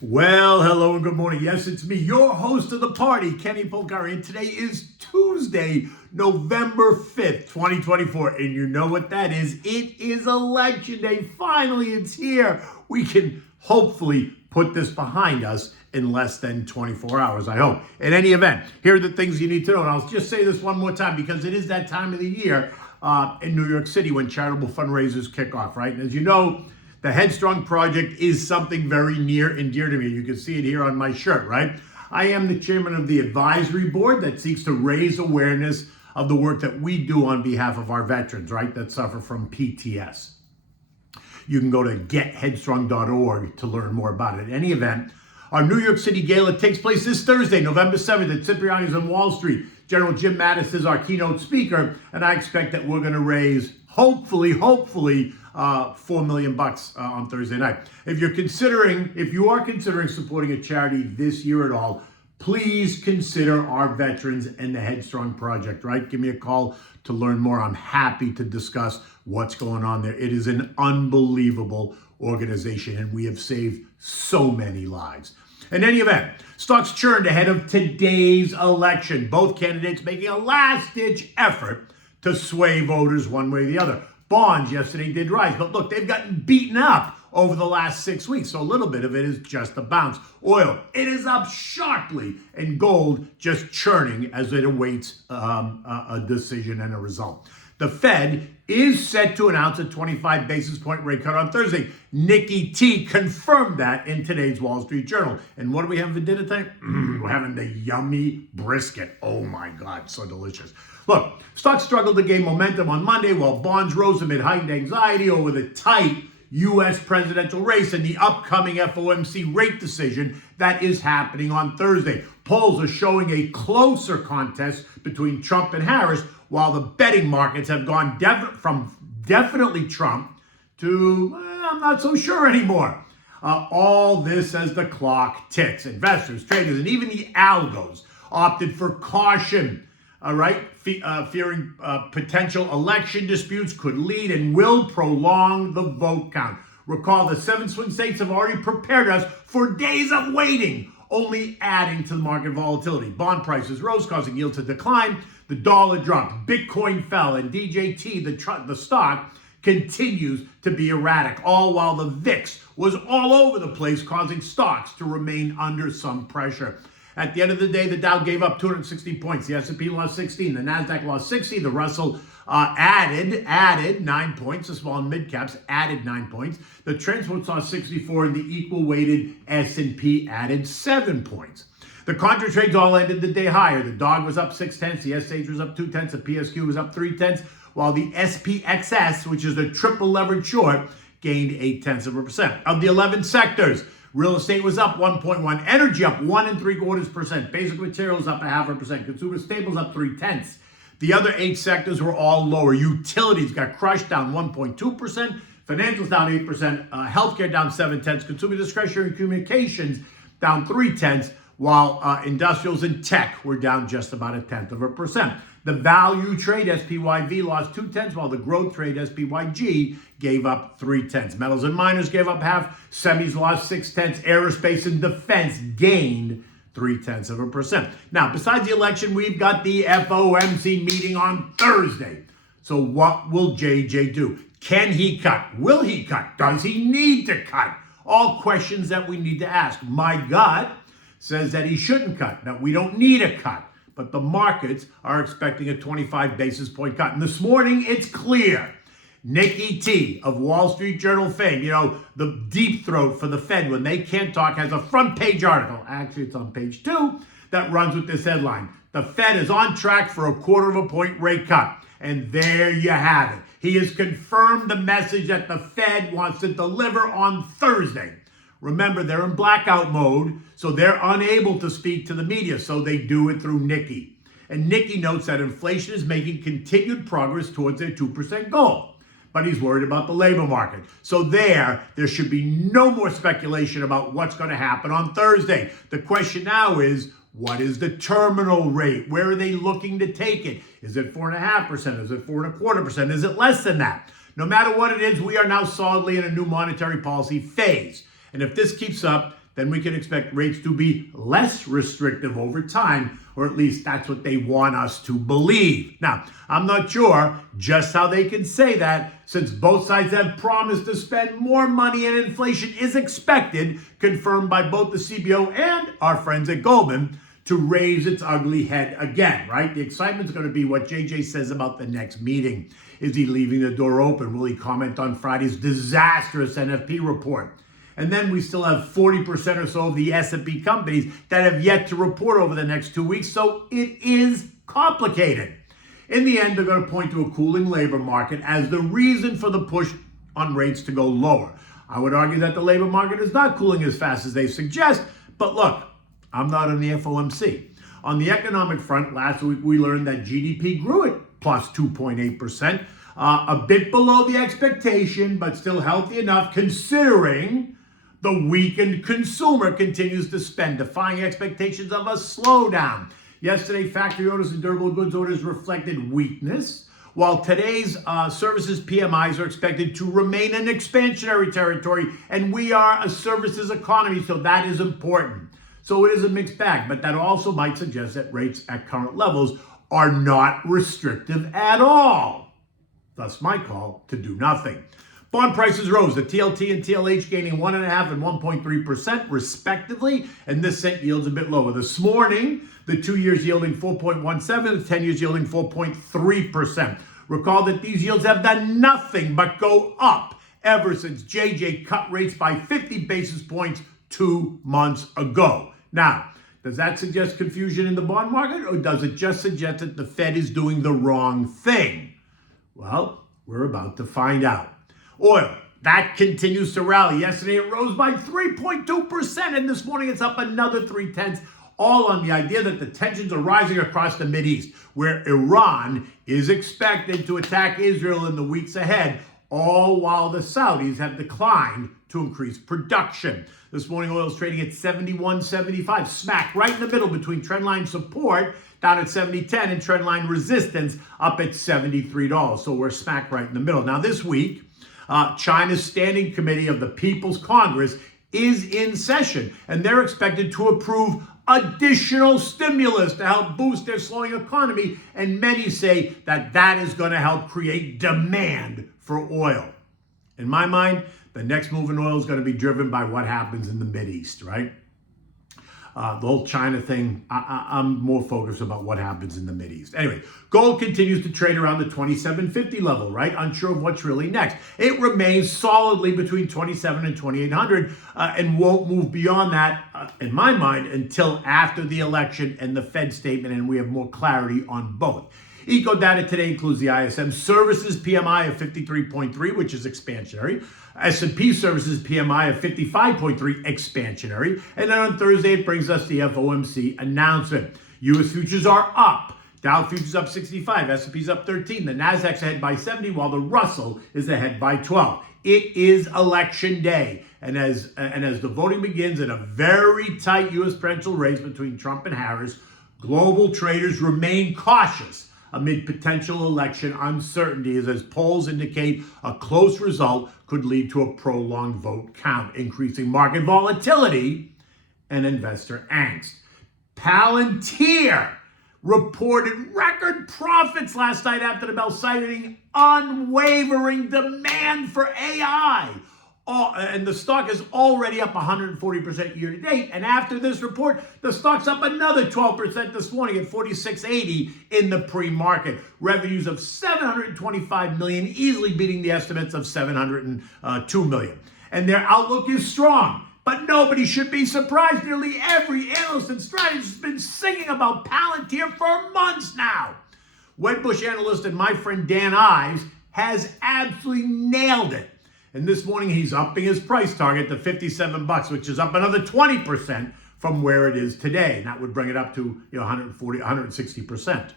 Well, hello and good morning. Yes, it's me, your host of the party, Kenny Polgari, and today is Tuesday, November 5th, 2024, and you know what that is. It is Election Day. Finally, it's here. We can hopefully put this behind us in less than 24 hours, I hope. In any event, here are the things you need to know, and I'll just say this one more time because it is that time of the year in New York City when charitable fundraisers kick off, right? And as you know, the Headstrong Project is something very near and dear to me. You can see it here on my shirt, right? I am the chairman of the advisory board that seeks to raise awareness of the work that we do on behalf of our veterans, right, that suffer from PTS. You can go to getheadstrong.org to learn more about it. In any event, our New York City gala takes place this Thursday, November 7th at Cipriani's on Wall Street. General Jim Mattis is our keynote speaker, and I expect that we're going to raise, hopefully, $4 million on Thursday night. If you are considering supporting a charity this year at all, please consider our veterans and the Headstrong Project, right? Give me a call to learn more. I'm happy to discuss what's going on there. It is an unbelievable organization, and we have saved so many lives. In any event, stocks churned ahead of today's election. Both candidates making a last-ditch effort to sway voters one way or the other. Bonds yesterday did rise, but look, they've gotten beaten up over the last 6 weeks, so a little bit of it is just a bounce. Oil, it is up sharply, and gold just churning as it awaits a decision and a result. The Fed is set to announce a 25 basis point rate cut on Thursday. Nikki T confirmed that in today's Wall Street Journal. And what do we have for dinner tonight? We're having the yummy brisket. Oh my God, so delicious. Look, stocks struggled to gain momentum on Monday while bonds rose amid heightened anxiety over the tight U.S. presidential race and the upcoming FOMC rate decision that is happening on Thursday. Polls are showing a closer contest between Trump and Harris, while the betting markets have gone from definitely Trump to I'm not so sure anymore. All this as the clock ticks. Investors, traders, and even the algos opted for caution. All right, fearing potential election disputes could lead and will prolong the vote count. Recall the 7 swing states have already prepared us for days of waiting, only adding to the market volatility. Bond prices rose, causing yields to decline. The dollar dropped, Bitcoin fell, and DJT, the stock, continues to be erratic, all while the VIX was all over the place, causing stocks to remain under some pressure. At the end of the day, the Dow gave up 260 points. The S&P lost 16. The Nasdaq lost 60. The Russell added 9 points. The small and mid caps added 9 points. The transport saw 64, and the equal-weighted S&P added 7 points. The contra trades all ended the day higher. The DOG was up 0.6. The SH was up 0.2. The PSQ was up 0.3, while the SPXS, which is the triple levered short, gained 0.8%. Of the 11 sectors, real estate was up 1.1, energy up 1.75%, basic materials up 0.5%, consumer staples up 0.3. The other 8 sectors were all lower. Utilities got crushed, down 1.2%, financials down 8%, healthcare down 0.7, consumer discretionary communications down 0.3, while industrials and tech were down just about 0.1%. The value trade SPYV lost 0.2, while the growth trade SPYG gave up 0.3. Metals and miners gave up half. Semis lost 0.6. Aerospace and defense gained 0.3%. Now, besides the election, we've got the FOMC meeting on Thursday. So what will JJ do? Can he cut? Will he cut? Does he need to cut? All questions that we need to ask. My gut says that he shouldn't cut, that we don't need a cut. But the markets are expecting a 25 basis point cut. And this morning, it's clear. Nikki T of Wall Street Journal fame, the deep throat for the Fed when they can't talk, has a front page article. Actually, it's on page 2 that runs with this headline. The Fed is on track for a 1/4 point rate cut. And there you have it. He has confirmed the message that the Fed wants to deliver on Thursday. Remember, they're in blackout mode, so they're unable to speak to the media, so they do it through Nikki. And Nikki notes that inflation is making continued progress towards their 2% goal. But he's worried about the labor market. So there should be no more speculation about what's going to happen on Thursday. The question now is, what is the terminal rate? Where are they looking to take it? Is it 4.5%? Is it 4.25%? Is it less than that? No matter what it is, we are now solidly in a new monetary policy phase. And if this keeps up, then we can expect rates to be less restrictive over time, or at least that's what they want us to believe. Now, I'm not sure just how they can say that, since both sides have promised to spend more money and inflation is expected, confirmed by both the CBO and our friends at Goldman, to raise its ugly head again, right? The excitement's going to be what JJ says about the next meeting. Is he leaving the door open? Will he comment on Friday's disastrous NFP report? And then we still have 40% or so of the S&P companies that have yet to report over the next 2 weeks, so it is complicated. In the end, they're going to point to a cooling labor market as the reason for the push on rates to go lower. I would argue that the labor market is not cooling as fast as they suggest, but look, I'm not on the FOMC. On the economic front, last week we learned that GDP grew at plus 2.8%, a bit below the expectation, but still healthy enough considering the weakened consumer continues to spend, defying expectations of a slowdown. Yesterday, factory orders and durable goods orders reflected weakness, while today's services PMIs are expected to remain in expansionary territory, and we are a services economy, so that is important. So it is a mixed bag, but that also might suggest that rates at current levels are not restrictive at all. Thus my call to do nothing. Bond prices rose, the TLT and TLH gaining 1.5% and 1.3% respectively, and this sent yields a bit lower. This morning, the 2 years yielding 4.17%, the 10 years yielding 4.3%. Recall that these yields have done nothing but go up ever since JJ cut rates by 50 basis points 2 months ago. Now, does that suggest confusion in the bond market, or does it just suggest that the Fed is doing the wrong thing? Well, we're about to find out. Oil, that continues to rally. Yesterday it rose by 3.2%, and this morning it's up another 0.3%, all on the idea that the tensions are rising across the Mideast, where Iran is expected to attack Israel in the weeks ahead, all while the Saudis have declined to increase production. This morning oil is trading at 71.75, smack right in the middle between trendline support down at 70.10 and trendline resistance up at $73. So we're smack right in the middle. Now this week, China's Standing Committee of the People's Congress is in session, and they're expected to approve additional stimulus to help boost their slowing economy, and many say that that is going to help create demand for oil. In my mind, the next move in oil is going to be driven by what happens in the Mideast, right? The whole China thing, I'm more focused about what happens in the Mideast. Anyway, gold continues to trade around the 2750 level, right? Unsure of what's really next. It remains solidly between 27 and 2800 and won't move beyond that, in my mind, until after the election and the Fed statement, and we have more clarity on both. Eco data today includes the ISM Services PMI of 53.3, which is expansionary. S&P Services PMI of 55.3, expansionary. And then on Thursday, it brings us the FOMC announcement. U.S. futures are up. Dow futures up 65, S&P's up 13. The Nasdaq's ahead by 70, while the Russell is ahead by 12. It is election day. And as the voting begins in a very tight U.S. presidential race between Trump and Harris, global traders remain cautious amid potential election uncertainties, as polls indicate a close result could lead to a prolonged vote count, increasing market volatility and investor angst. Palantir reported record profits last night after the bell, citing unwavering demand for AI. And the stock is already up 140% year to date. And after this report, the stock's up another 12% this morning at 46.80 in the pre-market. Revenues of $725 million, easily beating the estimates of $702 million. And their outlook is strong. But nobody should be surprised. Nearly every analyst and strategist has been singing about Palantir for months now. Wedbush analyst and my friend Dan Ives has absolutely nailed it. And this morning, he's upping his price target to $57, which is up another 20% from where it is today. And that would bring it up to 140, 160%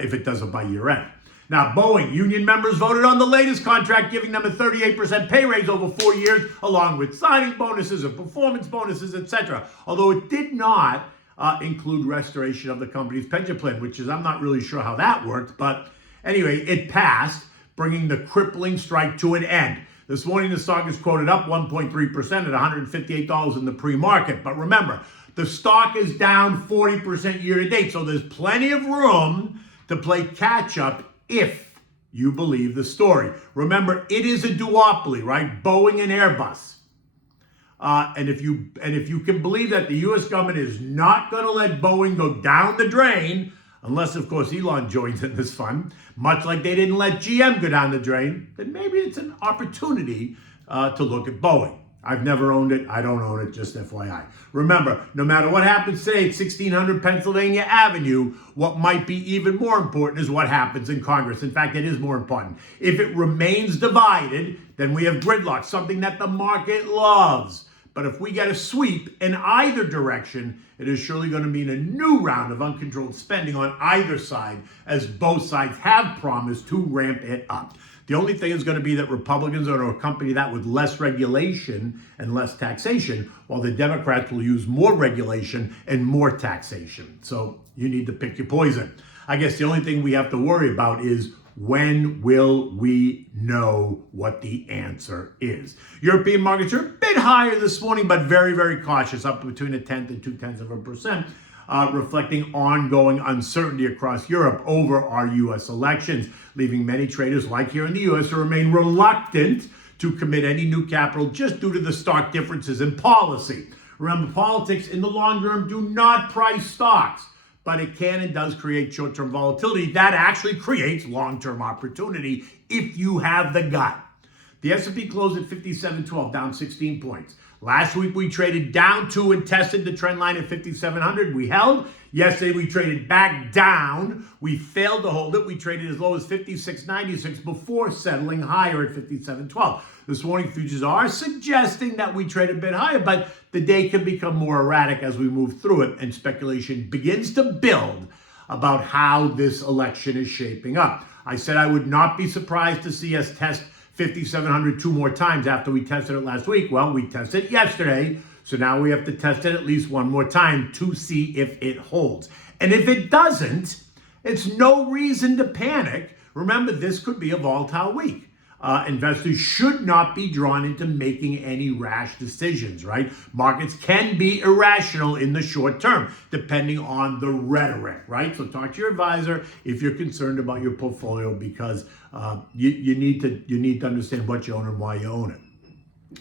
if it does it by year end. Now, Boeing union members voted on the latest contract, giving them a 38% pay raise over 4 years, along with signing bonuses and performance bonuses, etc. Although it did not include restoration of the company's pension plan, which is, I'm not really sure how that worked. But anyway, it passed, bringing the crippling strike to an end. This morning, the stock is quoted up 1.3% at $158 in the pre-market. But remember, the stock is down 40% year to date. So there's plenty of room to play catch up if you believe the story. Remember, it is a duopoly, right? Boeing and Airbus. And if you can believe that the U.S. government is not going to let Boeing go down the drain, unless, of course, Elon joins in this fun, much like they didn't let GM go down the drain, then maybe it's an opportunity to look at Boeing. I've never owned it. I don't own it, just FYI. Remember, no matter what happens today at 1600 Pennsylvania Avenue, what might be even more important is what happens in Congress. In fact, it is more important. If it remains divided, then we have gridlock, something that the market loves. But if we get a sweep in either direction, it is surely going to mean a new round of uncontrolled spending on either side, as both sides have promised to ramp it up. The only thing is going to be that Republicans are going to accompany that with less regulation and less taxation, while the Democrats will use more regulation and more taxation. So you need to pick your poison. I guess the only thing we have to worry about is, when will we know what the answer is? European markets are a bit higher this morning, but very, very cautious, up between 1/10 and 0.2%, reflecting ongoing uncertainty across Europe over our U.S. elections, leaving many traders, like here in the U.S., to remain reluctant to commit any new capital just due to the stark differences in policy. Remember, politics in the long term do not price stocks, but it can and does create short-term volatility that actually creates long-term opportunity if you have the gut. The S&P closed at 5712, down 16 points. Last week we traded down 2 and tested the trend line at 5700. We held. Yesterday we traded back down. We failed to hold it. We traded as low as 5696 before settling higher at 5712. This morning futures are suggesting that we trade a bit higher, but the day can become more erratic as we move through it, and speculation begins to build about how this election is shaping up. I said I would not be surprised to see us test 5,700 2 more times after we tested it last week. Well, we tested it yesterday, so now we have to test it at least one more time to see if it holds. And if it doesn't, it's no reason to panic. Remember, this could be a volatile week. Investors should not be drawn into making any rash decisions, right? Markets can be irrational in the short term, depending on the rhetoric, right? So talk to your advisor if you're concerned about your portfolio, because you need to understand what you own and why you own it.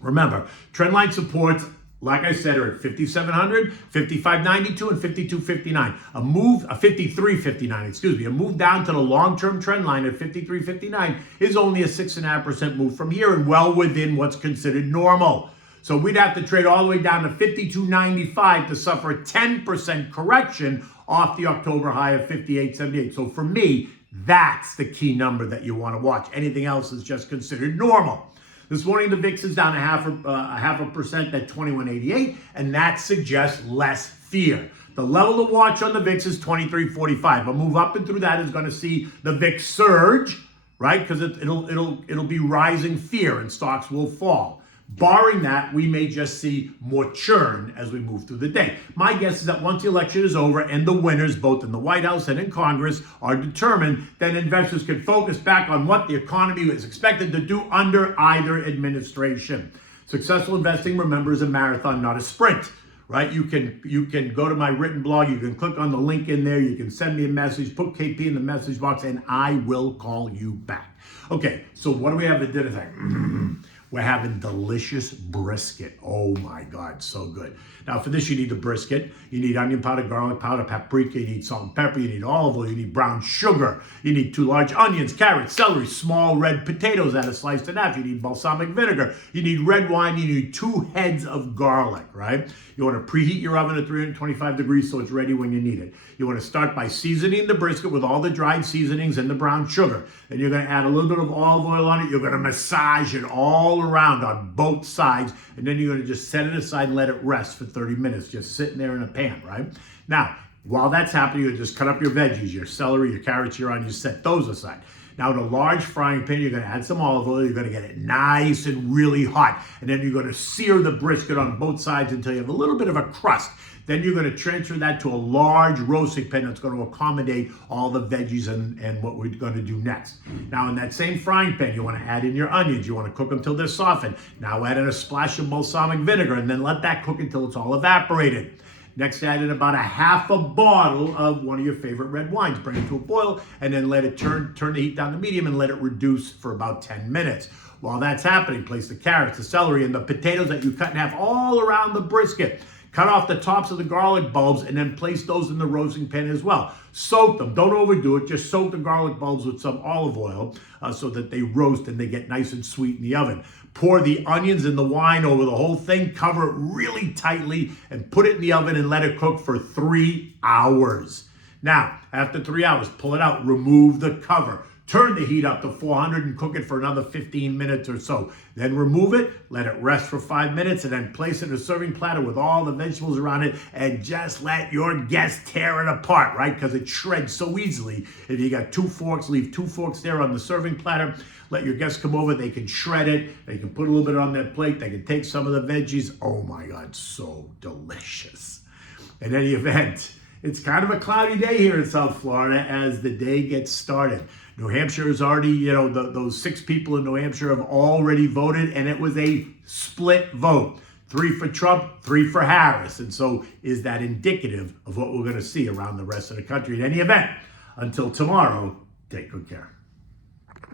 Remember, trendline supports, like I said, are at 5,700, 5,592, and 5,259. A 5,359, excuse me. A move down to the long-term trend line at 5,359 is only a 6.5% move from here, and well within what's considered normal. So we'd have to trade all the way down to 5,295 to suffer a 10% correction off the October high of 5,878. So for me, that's the key number that you want to watch. Anything else is just considered normal. This morning, the VIX is down a half a percent at 2188, and that suggests less fear. The level to watch on the VIX is 2345. A move up and through that is going to see the VIX surge, right? Because it'll be rising fear and stocks will fall. Barring that, we may just see more churn as we move through the day. My guess is that once the election is over and the winners, both in the White House and in Congress, are determined, then investors can focus back on what the economy is expected to do under either administration. Successful investing, remember, is a marathon, not a sprint, right? You can go to my written blog. You can click on the link in there. You can send me a message, put KP in the message box, and I will call you back. Okay, so what do we have at dinner time? We're having delicious brisket. Oh my God, so good. Now for this, you need the brisket. You need onion powder, garlic powder, paprika, you need salt and pepper, you need olive oil, you need brown sugar, you need 2 large onions, carrots, celery, small red potatoes that are sliced in half, you need balsamic vinegar, you need red wine, you need 2 heads of garlic, right? You want to preheat your oven at 325 degrees so it's ready when you need it. You want to start by seasoning the brisket with all the dried seasonings and the brown sugar. Then you're going to add a little bit of olive oil on it. You're going to massage it all around on both sides, and then you're going to just set it aside and let it rest for 30 minutes, just sitting there in a pan, right? Now, while that's happening, you just cut up your veggies, your celery, your carrots, your onions, set those aside. Now in a large frying pan, you're going to add some olive oil. You're going to get it nice and really hot. And then you're going to sear the brisket on both sides until you have a little bit of a crust. Then you're going to transfer that to a large roasting pan that's going to accommodate all the veggies and what we're going to do next. Now in that same frying pan, you want to add in your onions. You want to cook them till they're softened. Now add in a splash of balsamic vinegar and then let that cook until it's all evaporated. Next, add in about a half a bottle of one of your favorite red wines. Bring it to a boil and then let it turn the heat down to medium and let it reduce for about 10 minutes. While that's happening, place the carrots, the celery, and the potatoes that you cut in half all around the brisket. Cut off the tops of the garlic bulbs and then place those in the roasting pan as well. Soak them. Don't overdo it. Just soak the garlic bulbs with some olive oil so that they roast and they get nice and sweet in the oven. Pour the onions and the wine over the whole thing. Cover it really tightly and put it in the oven and let it cook for 3 hours. Now, after 3 hours, pull it out. Remove the cover. Turn the heat up to 400 and cook it for another 15 minutes or so. Then remove it, let it rest for 5 minutes, and then place it in a serving platter with all the vegetables around it, and just let your guests tear it apart, right? Because it shreds so easily. If you got 2 forks, leave 2 forks there on the serving platter. Let your guests come over. They can shred it. They can put a little bit on their plate. They can take some of the veggies. Oh my God, so delicious. In any event, it's kind of a cloudy day here in South Florida as the day gets started. New Hampshire is already, those 6 people in New Hampshire have already voted, and it was a split vote. 3 for Trump, 3 for Harris. And so is that indicative of what we're going to see around the rest of the country? In any event, until tomorrow, take good care.